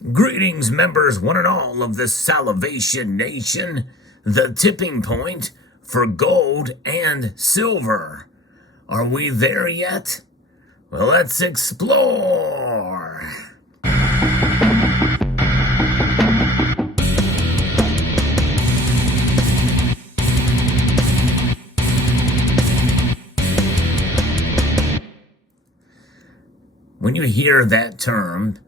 Greetings, members, one and all of the Salivation Nation, the tipping point for gold and silver. Are we there yet? Well, let's explore. When you hear that term,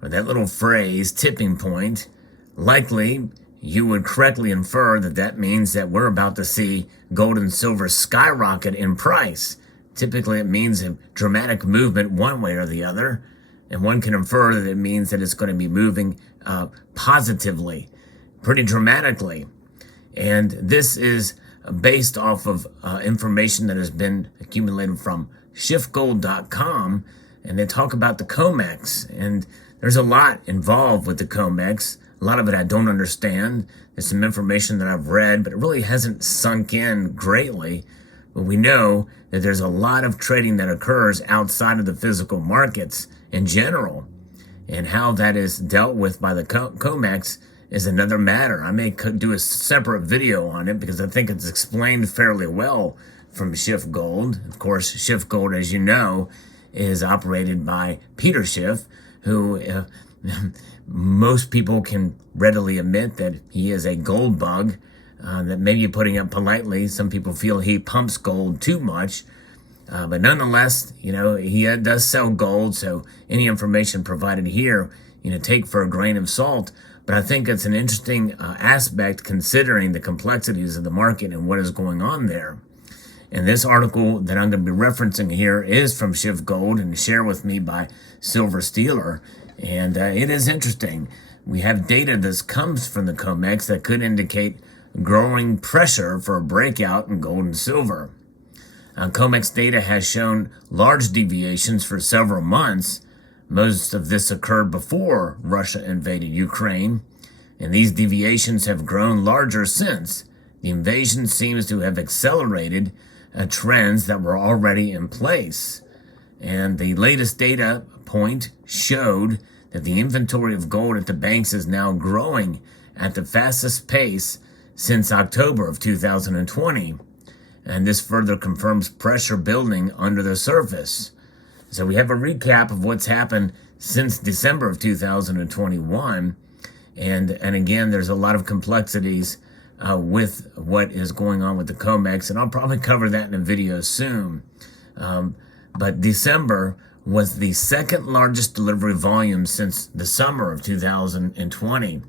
or that little phrase, tipping point, likely you would correctly infer that that means that we're about to see gold and silver skyrocket in price. Typically, it means a dramatic movement one way or the other, and one can infer that it means that it's going to be moving positively, pretty dramatically. And this is based off of information that has been accumulated from shiftgold.com, and they talk about the COMEX, and there's a lot involved with the COMEX. A lot of it I don't understand. There's some information that I've read, but it really hasn't sunk in greatly. But we know that there's a lot of trading that occurs outside of the physical markets in general. And how that is dealt with by the COMEX is another matter. I may do a separate video on it because I think it's explained fairly well from Shift Gold. Of course, Shift Gold, as you know, is operated by Peter Schiff, who most people can readily admit that he is a gold bug, that maybe putting it politely, some people feel he pumps gold too much, but nonetheless, he does sell gold, so any information provided here, take for a grain of salt. But I think it's an interesting aspect considering the complexities of the market and what is going on there. And this article that I'm going to be referencing here is from Shift Gold and shared with me by Silver Stealer. And it is interesting. We have data that comes from the COMEX that could indicate growing pressure for a breakout in gold and silver. COMEX data has shown large deviations for several months. Most of this occurred before Russia invaded Ukraine, and these deviations have grown larger since. The invasion seems to have accelerated trends that were already in place. And the latest data point showed that the inventory of gold at the banks is now growing at the fastest pace since October of 2020. And this further confirms pressure building under the surface. So we have a recap of what's happened since December of 2021. And again, there's a lot of complexities with what is going on with the COMEX, and I'll probably cover that in a video soon. But December was the second largest delivery volume since the summer of 2020. And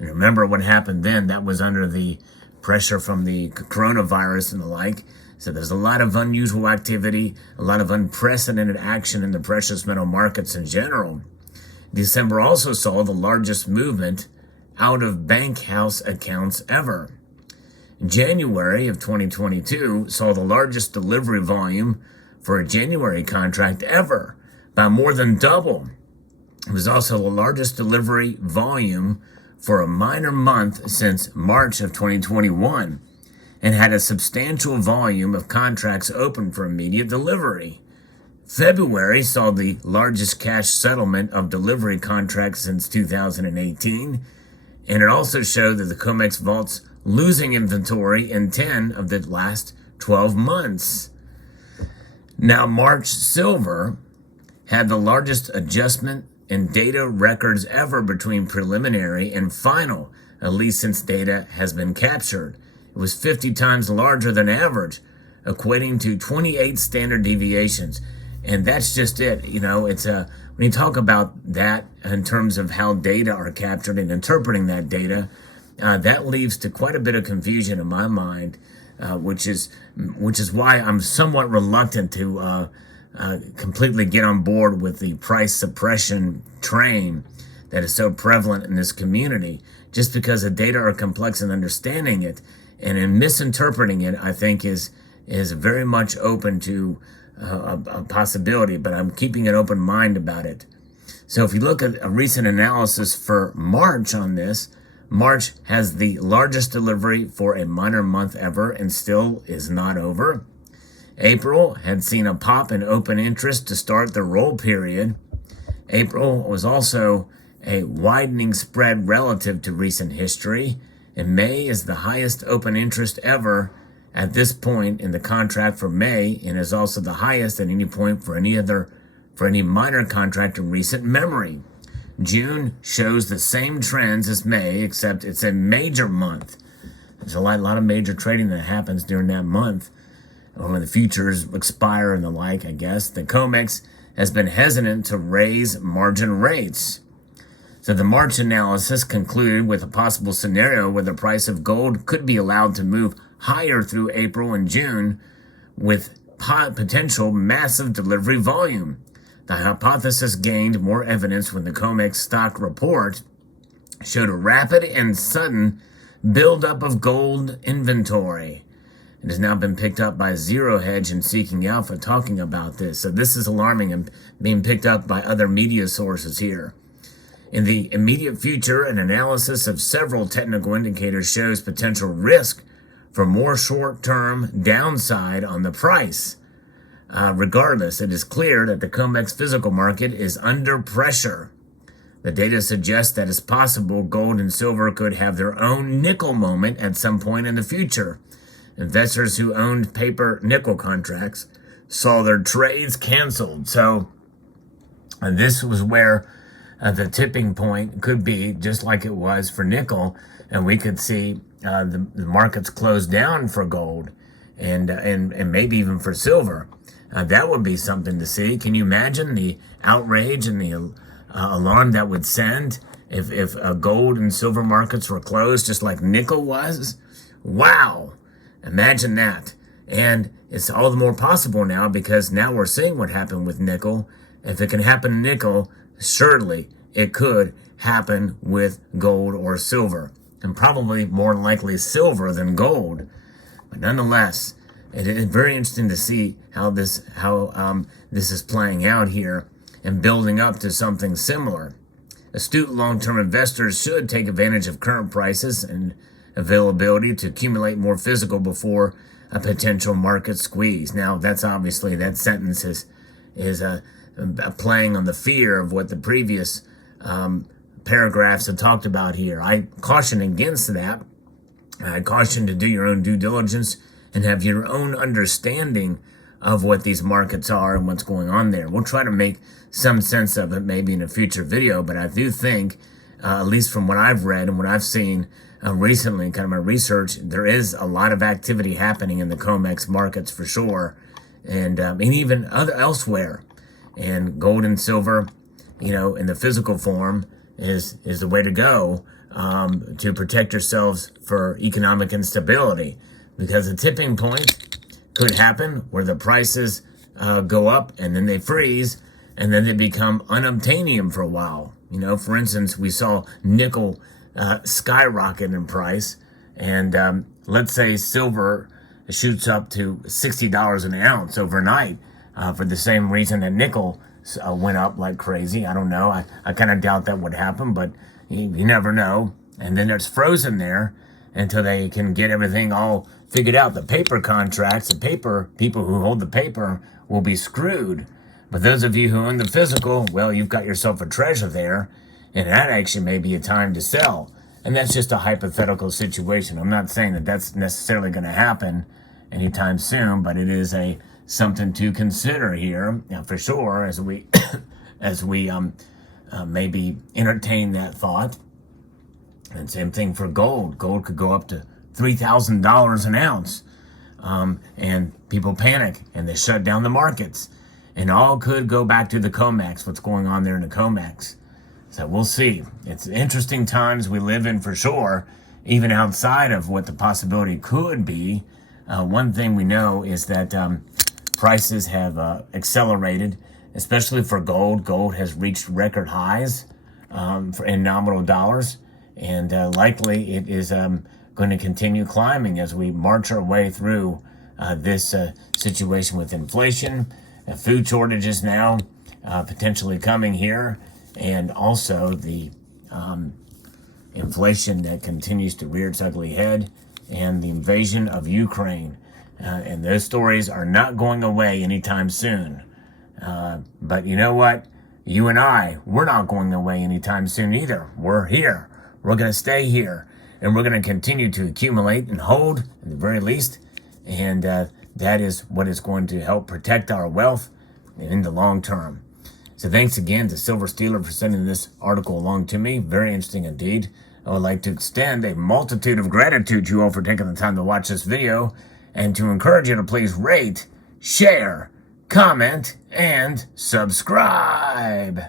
remember what happened then, that was under the pressure from the coronavirus and the like. So there's a lot of unusual activity, a lot of unprecedented action in the precious metal markets in general. December also saw the largest movement out of bank house accounts ever. January of 2022 saw the largest delivery volume for a January contract ever, by more than double. It was also the largest delivery volume for a minor month since March of 2021, and had a substantial volume of contracts open for immediate delivery. February saw the largest cash settlement of delivery contracts since 2018, and it also showed that the COMEX vaults losing inventory in 10 of the last 12 months. Now, March silver had the largest adjustment in data records ever between preliminary and final, at least since data has been captured. It was 50 times larger than average, equating to 28 standard deviations. And that's just it. It's when you talk about that in terms of how data are captured and interpreting that data, that leads to quite a bit of confusion in my mind, which is why I'm somewhat reluctant to completely get on board with the price suppression train that is so prevalent in this community. Just because the data are complex in understanding it, and in misinterpreting it, I think is very much open to a possibility, but I'm keeping an open mind about it. So if you look at a recent analysis for March on this, March has the largest delivery for a minor month ever and still is not over. April had seen a pop in open interest to start the roll period. April was also a widening spread relative to recent history, and May is the highest open interest ever at this point in the contract for May, and is also the highest at any point for any minor contract in recent memory. June shows the same trends as May, except it's a major month. There's a lot of major trading that happens during that month, or when the futures expire and the like, I guess. The COMEX has been hesitant to raise margin rates. So the March analysis concluded with a possible scenario where the price of gold could be allowed to move higher through April and June with potential massive delivery volume. The hypothesis gained more evidence when the COMEX stock report showed a rapid and sudden buildup of gold inventory. It has now been picked up by Zero Hedge and Seeking Alpha talking about this. So this is alarming and being picked up by other media sources here. In the immediate future, an analysis of several technical indicators shows potential risk for more short-term downside on the price. Regardless, it is clear that the COMEX physical market is under pressure. The data suggests that it's possible gold and silver could have their own nickel moment at some point in the future. Investors who owned paper nickel contracts saw their trades canceled. So this was where the tipping point could be, just like it was for nickel, and we could see the markets close down for gold and maybe even for silver. That would be something to see. Can you imagine the outrage and the alarm that would send if gold and silver markets were closed just like nickel was? Wow. Imagine that. And it's all the more possible now because now we're seeing what happened with nickel. If it can happen to nickel, surely it could happen with gold or silver. And probably more likely silver than gold. But nonetheless, it is very interesting to see how this is playing out here and building up to something similar. Astute long-term investors should take advantage of current prices and availability to accumulate more physical before a potential market squeeze. Now, that's obviously, that sentence is playing on the fear of what the previous paragraphs have talked about here. I caution against that. I caution to do your own due diligence and have your own understanding of what these markets are and what's going on there. We'll try to make some sense of it maybe in a future video, but I do think, at least from what I've read and what I've seen recently, kind of my research, there is a lot of activity happening in the COMEX markets for sure, and even elsewhere. And gold and silver, in the physical form is the way to go to protect yourselves for economic instability. Because a tipping point could happen where the prices go up and then they freeze and then they become unobtainium for a while. For instance, we saw nickel skyrocket in price, and let's say silver shoots up to $60 an ounce overnight for the same reason that nickel went up like crazy. I don't know. I kind of doubt that would happen, but you never know. And then it's frozen there until they can get everything all figured out. The paper contracts, the paper people who hold the paper will be screwed. But those of you who own the physical, well, you've got yourself a treasure there, and that actually may be a time to sell. And that's just a hypothetical situation. I'm not saying that that's necessarily going to happen anytime soon, but it is something to consider here, for sure, as we maybe entertain that thought. And same thing for gold. Gold could go up to $3,000 an ounce. And people panic and they shut down the markets. And all could go back to the COMEX, what's going on there in the COMEX. So we'll see. It's interesting times we live in for sure, even outside of what the possibility could be. One thing we know is that prices have accelerated, especially for gold. Gold has reached record highs in nominal dollars. And likely it is going to continue climbing as we march our way through this situation with inflation, food shortages now potentially coming here, and also the inflation that continues to rear its ugly head, and the invasion of Ukraine. And those stories are not going away anytime soon. But you know what? you and we're not going away anytime soon either. We're here. We're going to stay here. And we're going to continue to accumulate and hold, at the very least. And that is what is going to help protect our wealth in the long term. So thanks again to Silver Stealer for sending this article along to me. Very interesting indeed. I would like to extend a multitude of gratitude to you all for taking the time to watch this video, and to encourage you to please rate, share, comment, and subscribe.